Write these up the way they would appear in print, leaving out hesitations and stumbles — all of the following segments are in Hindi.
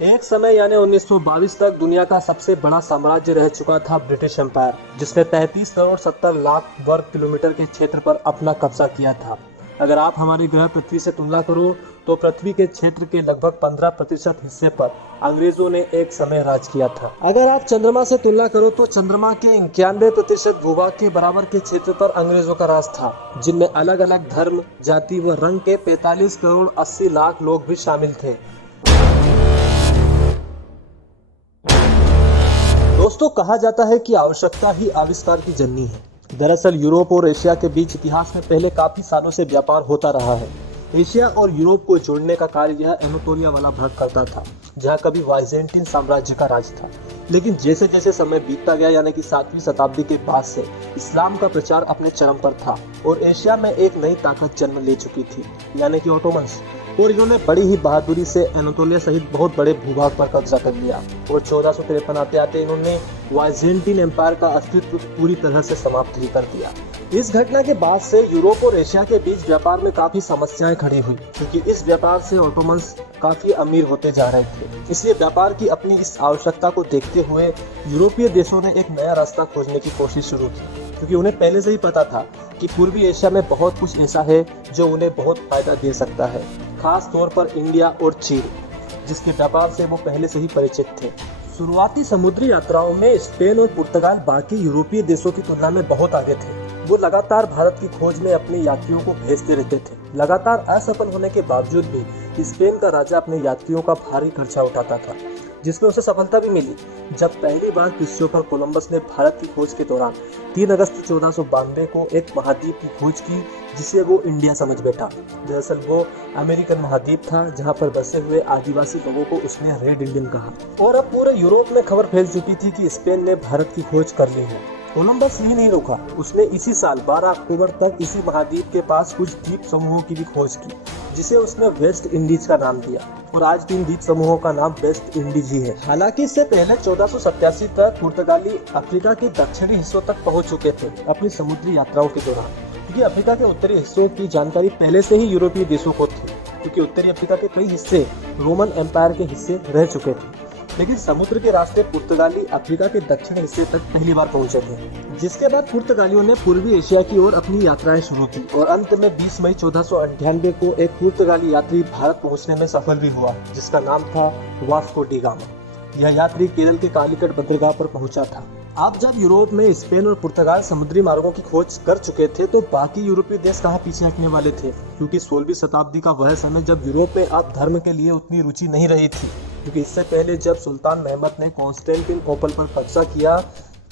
एक समय यानी 1922 तक दुनिया का सबसे बड़ा साम्राज्य रह चुका था ब्रिटिश एम्पायर, जिसने 33 करोड़ 70 लाख वर्ग किलोमीटर के क्षेत्र पर अपना कब्जा किया था। अगर आप हमारे ग्रह पृथ्वी से तुलना करो तो पृथ्वी के क्षेत्र के लगभग 15% हिस्से पर अंग्रेजों ने एक समय राज किया था। अगर आप चंद्रमा से तुलना करो तो चंद्रमा के 91% भूभाग के बराबर के क्षेत्र पर अंग्रेजों का राज था, जिनमें अलग अलग धर्म, जाति व रंग के 45 करोड़ 80 लाख लोग भी शामिल थे। दोस्तों, कहा जाता है कि आवश्यकता ही आविष्कार की जननी है। दरअसल यूरोप और एशिया के बीच इतिहास में पहले काफी सालों से व्यापार होता रहा है। एशिया और यूरोप को जोड़ने का कार्य यह एनातोलिया वाला भाग करता था, जहां कभी बाइजेंटीन साम्राज्य का राज था। लेकिन जैसे जैसे समय बीतता गया, यानी कि 7वीं शताब्दी के बाद से इस्लाम का प्रचार अपने चरम पर था और एशिया में एक नई ताकत जन्म ले चुकी थी, यानी कि ओटोमन्स। और इन्होंने बड़ी ही बहादुरी से एनातोलिया सहित बहुत बड़े भूभाग पर कब्जा कर लिया और 1453 आते आते इन्होंने बाइजेंटीन एम्पायर का अस्तित्व पूरी तरह से समाप्त ही कर दिया। इस घटना के बाद से यूरोप और एशिया के बीच व्यापार में काफी समस्याएं खड़ी हुई, क्योंकि इस व्यापार से ओटोमन्स काफी अमीर होते जा रहे थे। इसलिए व्यापार की अपनी इस आवश्यकता को देखते हुए यूरोपीय देशों ने एक नया रास्ता खोजने की कोशिश शुरू की, क्योंकि उन्हें पहले से ही पता था कि पूर्वी एशिया में बहुत कुछ ऐसा है जो उन्हें बहुत फायदा दे सकता है, खास तौर पर इंडिया और चीन, जिसके व्यापार से वो पहले से ही परिचित थे। शुरुआती समुद्री यात्राओं में स्पेन और पुर्तगाल बाकी यूरोपीय देशों की तुलना में बहुत आगे थे। वो लगातार भारत की खोज में अपने यात्रियों को भेजते रहते थे। लगातार असफल होने के बावजूद भी स्पेन का राजा अपने यात्रियों का भारी खर्चा उठाता था, जिसमें उसे सफलता भी मिली। जब पहली बार क्रिस्टोफर कोलंबस ने भारत की खोज के दौरान 3 अगस्त 1492 को एक महाद्वीप की खोज की, जिसे वो इंडिया समझ बैठा। दरअसल वो अमेरिकन महाद्वीप था, जहां पर बसे हुए आदिवासी लोगों को उसने रेड इंडियन कहा। और अब पूरे यूरोप में खबर फैल चुकी थी कि स्पेन ने भारत की खोज कर ली है। कोलंबस यही नहीं रुका, उसने इसी साल 12 अक्टूबर तक इसी महाद्वीप के पास कुछ द्वीप समूहों की भी खोज की, जिसे उसने वेस्ट इंडीज का नाम दिया। और आज भी इन द्वीप समूहों का नाम वेस्ट इंडीज ही है। हालांकि इससे पहले 1487 तक पुर्तगाली अफ्रीका के दक्षिणी हिस्सों तक पहुंच चुके थे अपनी समुद्री यात्राओं के दौरान, क्योंकि अफ्रीका के उत्तरी हिस्सों की जानकारी पहले से ही यूरोपीय देशों को थी, क्योंकि उत्तरी अफ्रीका के कई हिस्से रोमन एम्पायर के हिस्से रह चुके थे। लेकिन समुद्र के रास्ते पुर्तगाली अफ्रीका के दक्षिणी हिस्से तक पहली बार पहुंचे थे, जिसके बाद पुर्तगालियों ने पूर्वी एशिया की ओर अपनी यात्राएं शुरू की और अंत में 20 मई 1498 को एक पुर्तगाली यात्री भारत पहुंचने में सफल भी हुआ, जिसका नाम था वास्को डी गामा। यह यात्री केरल के कालीकट बंदरगाह पर पहुंचा था। अब जब यूरोप में स्पेन और पुर्तगाल समुद्री मार्गों की खोज कर चुके थे, तो बाकी यूरोपीय देश कहाँ पीछे हटने वाले थे, क्योंकि 16वीं शताब्दी का वह समय जब यूरोप में अब धर्म के लिए उतनी रुचि नहीं रही थी। क्योंकि इससे पहले जब सुल्तान महमद ने कॉन्स्टेंटिनोपल पर कब्जा किया,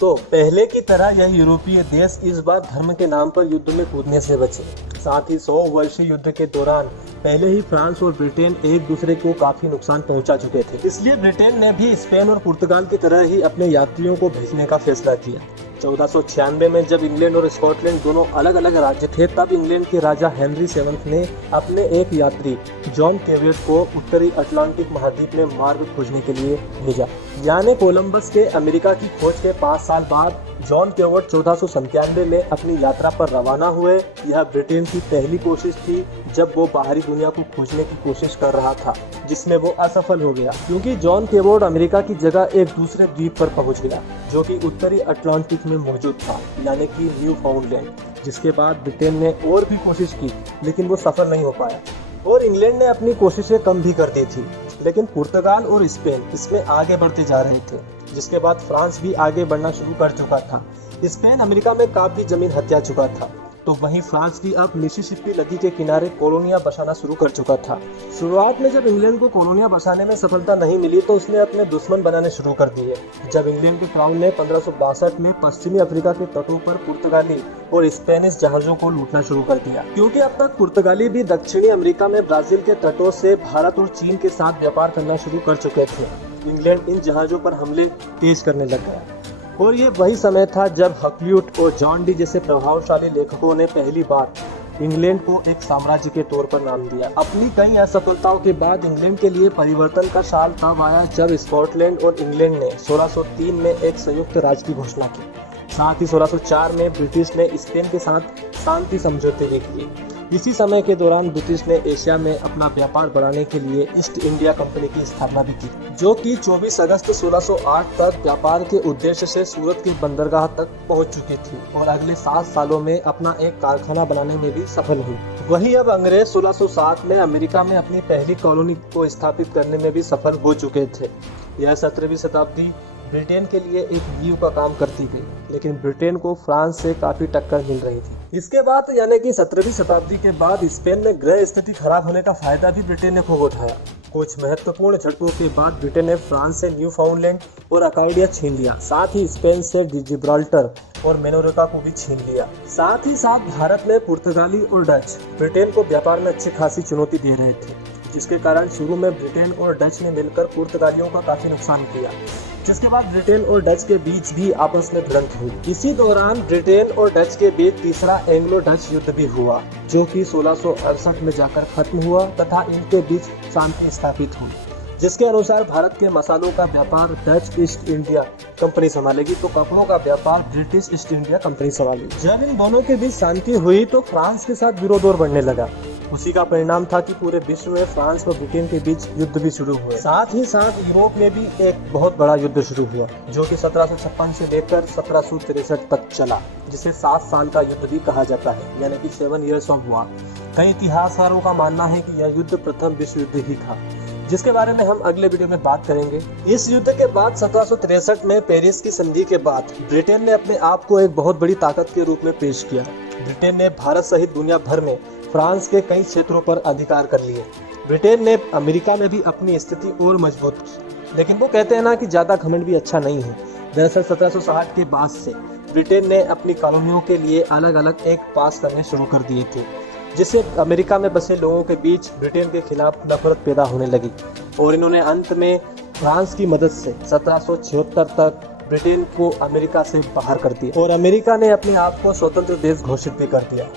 तो पहले की तरह यह यूरोपीय देश इस बार धर्म के नाम पर युद्ध में कूदने से बचे। साथ ही 100 वर्षीय युद्ध के दौरान पहले ही फ्रांस और ब्रिटेन एक दूसरे को काफी नुकसान पहुंचा चुके थे। इसलिए ब्रिटेन ने भी स्पेन और पुर्तगाल की तरह ही अपने यात्रियों को भेजने का फैसला किया। 1496 में जब इंग्लैंड और स्कॉटलैंड दोनों अलग अलग राज्य थे, तब इंग्लैंड के राजा हेनरी 7 ने अपने एक यात्री जॉन कैवेट को उत्तरी अटलांटिक महाद्वीप में मार्ग खोजने के लिए भेजा। यानी कोलंबस के अमेरिका की खोज के 5 साल बाद जॉन कैवेट 1497 में अपनी यात्रा पर रवाना हुए। यह ब्रिटेन की पहली कोशिश थी जब वो बाहरी दुनिया को खोजने की कोशिश कर रहा था, जिसमें वो असफल हो गया, क्योंकि जॉन कैवेट अमेरिका की जगह एक दूसरे द्वीप पर पहुंच गया, जो कि उत्तरी अटलांटिक में मौजूद था, यानी कि न्यू फाउंडलैंड। जिसके बाद ब्रिटेन ने और भी कोशिश की, लेकिन वो सफल नहीं हो पाया और इंग्लैंड ने अपनी कोशिशें कम भी कर दी थी। लेकिन पुर्तगाल और स्पेन इसमें आगे बढ़ते जा रहे थे, जिसके बाद फ्रांस भी आगे बढ़ना शुरू कर चुका था। स्पेन अमेरिका में काफी जमीन हथिया चुका था, तो वहीं फ्रांस भी अब मिसिसिपी नदी के किनारे कॉलोनियां बसाना शुरू कर चुका था। शुरुआत में जब इंग्लैंड को कॉलोनियां बसाने में सफलता नहीं मिली, तो उसने अपने दुश्मन बनाने शुरू कर दिए। जब इंग्लैंड के क्राउन ने 1562 में पश्चिमी अफ्रीका के तटों पर पुर्तगाली और स्पेनिश जहाजों को लूटना शुरू कर दिया, क्योंकि अब तक पुर्तगाली भी दक्षिणी अमेरिका में ब्राजील के तटों से भारत और चीन के साथ व्यापार करना शुरू कर चुके थे। इंग्लैंड इन जहाजों पर हमले तेज करने लग गया। और ये वही समय था जब हकल्यूट और जॉन डी जैसे प्रभावशाली लेखकों ने पहली बार इंग्लैंड को एक साम्राज्य के तौर पर नाम दिया। अपनी कई असफलताओं के बाद इंग्लैंड के लिए परिवर्तन का साल तब आया जब स्कॉटलैंड और इंग्लैंड ने 1603 में एक संयुक्त राज्य की घोषणा की। साथ ही 1604 में ब्रिटिश ने स्पेन के साथ शांति समझौते भी किए। इसी समय के दौरान ब्रिटिश ने एशिया में अपना व्यापार बढ़ाने के लिए ईस्ट इंडिया कंपनी की स्थापना भी की, जो कि 24 अगस्त 1608 तक व्यापार के उद्देश्य से सूरत के बंदरगाह तक पहुंच चुकी थी और अगले 7 सालों में अपना एक कारखाना बनाने में भी सफल हुई। वहीं अब अंग्रेज 1607 में अमेरिका में अपनी पहली कॉलोनी को स्थापित करने में भी सफल हो चुके थे। यह 17वीं शताब्दी ब्रिटेन के लिए एक नींव का काम करती गई, लेकिन ब्रिटेन को फ्रांस से काफी टक्कर मिल रही थी। इसके बाद यानी कि 17वीं शताब्दी के बाद स्पेन में ग्रह स्थिति खराब होने का फायदा भी ब्रिटेन ने खूब उठाया। कुछ महत्वपूर्ण झटकों के बाद ब्रिटेन ने फ्रांस से न्यूफाउंडलैंड और अकाडिया छीन लिया, साथ ही स्पेन से जिब्राल्टर और मेनोरिका को भी छीन लिया। साथ ही साथ भारत में पुर्तगाली और डच ब्रिटेन को व्यापार में अच्छी खासी चुनौती दे रहे थे, जिसके कारण शुरू में ब्रिटेन और डच ने मिलकर पुर्तगालियों का काफी नुकसान किया, जिसके बाद ब्रिटेन और डच के बीच भी आपस में भिड़ंत हुई। इसी दौरान ब्रिटेन और डच के बीच तीसरा एंग्लो डच युद्ध भी हुआ, जो कि 1668 में जाकर खत्म हुआ तथा इनके बीच शांति स्थापित हुई, जिसके अनुसार भारत के मसालों का व्यापार डच ईस्ट इंडिया कंपनी संभालेगी तो कपड़ों का व्यापार ब्रिटिश ईस्ट इंडिया कंपनी संभालेगी। जब इन दोनों के बीच शांति हुई तो फ्रांस के साथ विरोध और बढ़ने लगा। उसी का परिणाम था कि पूरे विश्व में फ्रांस और ब्रिटेन के बीच युद्ध भी शुरू हुए। साथ ही साथ यूरोप में भी एक बहुत बड़ा युद्ध शुरू हुआ, जो कि 1756 से लेकर 1763 तक चला, जिसे 7 साल का युद्ध भी कहा जाता है, यानी कि 7 years of war। कई इतिहासकारों का मानना है कि यह युद्ध प्रथम विश्व युद्ध ही था, जिसके बारे में हम अगले वीडियो में बात करेंगे। इस युद्ध के बाद 1763 में पेरिस की संधि के बाद ब्रिटेन ने अपने आप को एक बहुत बड़ी ताकत के रूप में पेश किया। ब्रिटेन ने भारत सहित दुनिया भर में फ्रांस के कई क्षेत्रों पर अधिकार कर लिए। ब्रिटेन ने अमेरिका में भी अपनी स्थिति और मजबूत की, लेकिन वो कहते हैं ना कि ज्यादा घमंड भी अच्छा नहीं है। दरअसल 1760 के बाद से ब्रिटेन ने अपनी कॉलोनियों के लिए अलग अलग एक्ट पास करने शुरू कर दिए थे, जिससे अमेरिका में बसे लोगों के बीच ब्रिटेन के खिलाफ नफरत पैदा होने लगी और इन्होंने अंत में फ्रांस की मदद से 1776 तक ब्रिटेन को अमेरिका से बाहर कर दिया और अमेरिका ने अपने आप को स्वतंत्र देश घोषित भी कर दिया।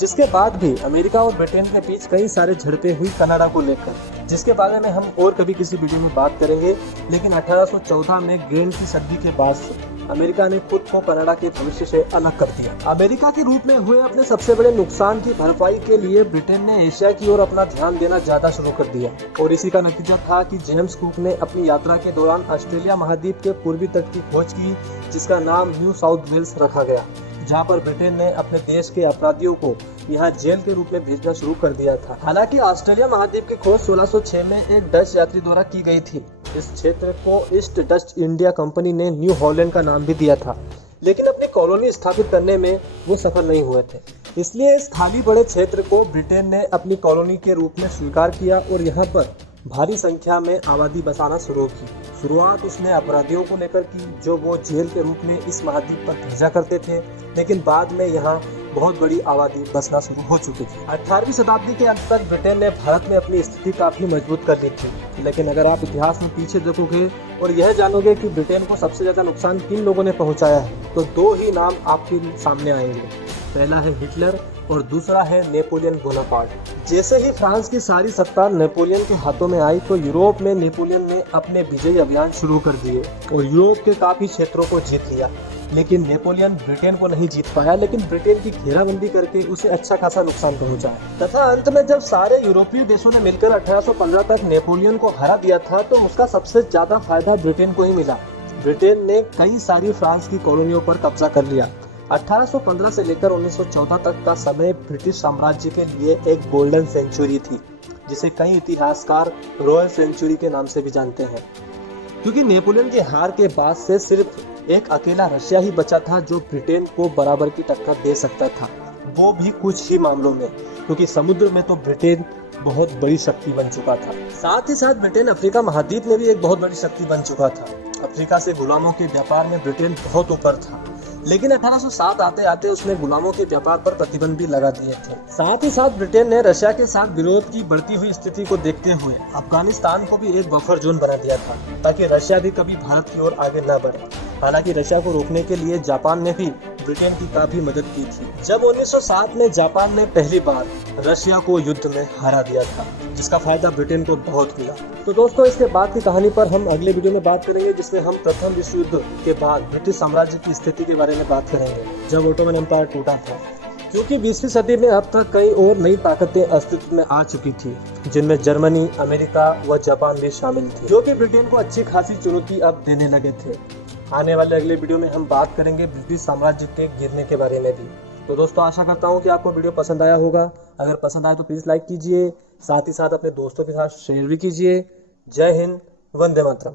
जिसके बाद भी अमेरिका और ब्रिटेन के बीच कई सारे झड़पें हुई कनाडा को लेकर, जिसके बारे में हम और कभी किसी वीडियो में बात करेंगे। लेकिन 1814 में ग्रेन की संधि के बाद से अमेरिका ने खुद को कनाडा के भविष्य से अलग कर दिया। अमेरिका के रूप में हुए अपने सबसे बड़े नुकसान की भरपाई के लिए ब्रिटेन ने एशिया की ओर अपना ध्यान देना ज्यादा शुरू कर दिया और इसी का नतीजा था कि जेम्स कुक ने अपनी यात्रा के दौरान ऑस्ट्रेलिया महाद्वीप के पूर्वी तट की खोज की, जिसका नाम न्यू साउथ वेल्स रखा गया, जहां पर ब्रिटेन ने अपने देश के अपराधियों को यहां जेल के रूप में भेजना शुरू कर दिया था। हालांकि ऑस्ट्रेलिया महाद्वीप की खोज 1606 में एक डच यात्री द्वारा की गई थी। इस क्षेत्र को ईस्ट डच इंडिया कंपनी ने न्यू हॉलैंड का नाम भी दिया था, लेकिन अपनी कॉलोनी स्थापित करने में वो सफल नहीं हुए थे। इसलिए इस खाली पड़े क्षेत्र को ब्रिटेन ने अपनी कॉलोनी के रूप में स्वीकार किया और यहाँ पर भारी संख्या में आबादी बसाना शुरू की। शुरुआत उसने अपराधियों को लेकर की, जो वो जेल के रूप में इस महाद्वीप पर भेजा करते थे, लेकिन बाद में यहाँ बहुत बड़ी आबादी बसना शुरू हो चुकी थी। 18वीं शताब्दी के अंत तक ब्रिटेन ने भारत में अपनी स्थिति काफी मजबूत कर ली थी। लेकिन अगर आप इतिहास में पीछे देखोगे और यह जानोगे कि ब्रिटेन को सबसे ज्यादा नुकसान किन लोगों ने पहुंचाया है, तो 2 ही नाम आपके सामने आएंगे। पहला है हिटलर और दूसरा है नेपोलियन बोनापार्ट। जैसे ही फ्रांस की सारी सत्ता नेपोलियन के हाथों में आई तो यूरोप में नेपोलियन ने अपने विजयी अभियान शुरू कर दिए और यूरोप के काफी क्षेत्रों को जीत लिया। लेकिन नेपोलियन ब्रिटेन को नहीं जीत पाया, लेकिन ब्रिटेन की घेराबंदी करके उसे अच्छा खासा नुकसान पहुंचाया तथा अंत में जब सारे यूरोपीय देशों ने मिलकर 1815 तक नेपोलियन को हरा दिया था तो उसका सबसे ज्यादा फायदा ब्रिटेन को ही मिला। ब्रिटेन ने कई सारी फ्रांस की कॉलोनियों पर कब्जा कर लिया। 1815 से लेकर 1914 तक का समय ब्रिटिश साम्राज्य के लिए एक गोल्डन सेंचुरी थी, जिसे कई इतिहासकार रॉयल सेंचुरी के नाम से भी जानते हैं, क्योंकि नेपोलियन की हार के बाद से सिर्फ एक अकेला रशिया ही बचा था जो ब्रिटेन को बराबर की टक्कर दे सकता था, वो भी कुछ ही मामलों में, क्योंकि समुद्र में तो ब्रिटेन बहुत बड़ी शक्ति बन चुका था। साथ ही साथ ब्रिटेन अफ्रीका महाद्वीप में भी एक बहुत बड़ी शक्ति बन चुका था। अफ्रीका से गुलामों के व्यापार में ब्रिटेन बहुत ऊपर था, लेकिन 1807 आते आते उसने गुलामों के व्यापार पर प्रतिबंध भी लगा दिए थे। साथ ही साथ ब्रिटेन ने रशिया के साथ विरोध की बढ़ती हुई स्थिति को देखते हुए अफगानिस्तान को भी एक बफर जोन बना दिया था, ताकि रशिया भी कभी भारत की ओर आगे न बढ़े। हालांकि रशिया को रोकने के लिए जापान ने भी ब्रिटेन की काफी मदद की थी, जब 1907 में जापान ने पहली बार रशिया को युद्ध में हरा दिया था, जिसका फायदा ब्रिटेन को बहुत मिला। तो दोस्तों, इसके बाद की कहानी पर हम अगले वीडियो में बात करेंगे, जिसमें हम प्रथम विश्व युद्ध के बाद ब्रिटिश साम्राज्य की स्थिति के बारे में बात करेंगे, जब ओटोमन एम्पायर टूटा था। क्योंकि 20वीं सदी में अब तक कई और नई ताकतें अस्तित्व में आ चुकी थी, जिनमें जर्मनी, अमेरिका व जापान भी शामिल थे, जो कि ब्रिटेन को अच्छी खासी चुनौती अब देने लगे थे। आने वाले अगले वीडियो में हम बात करेंगे ब्रिटिश साम्राज्य के गिरने के बारे में भी। तो दोस्तों, आशा करता हूँ कि आपको वीडियो पसंद आया होगा। अगर पसंद आए तो प्लीज़ लाइक कीजिए, साथ ही साथ अपने दोस्तों के साथ शेयर भी कीजिए। जय हिंद, वंदे मातरम।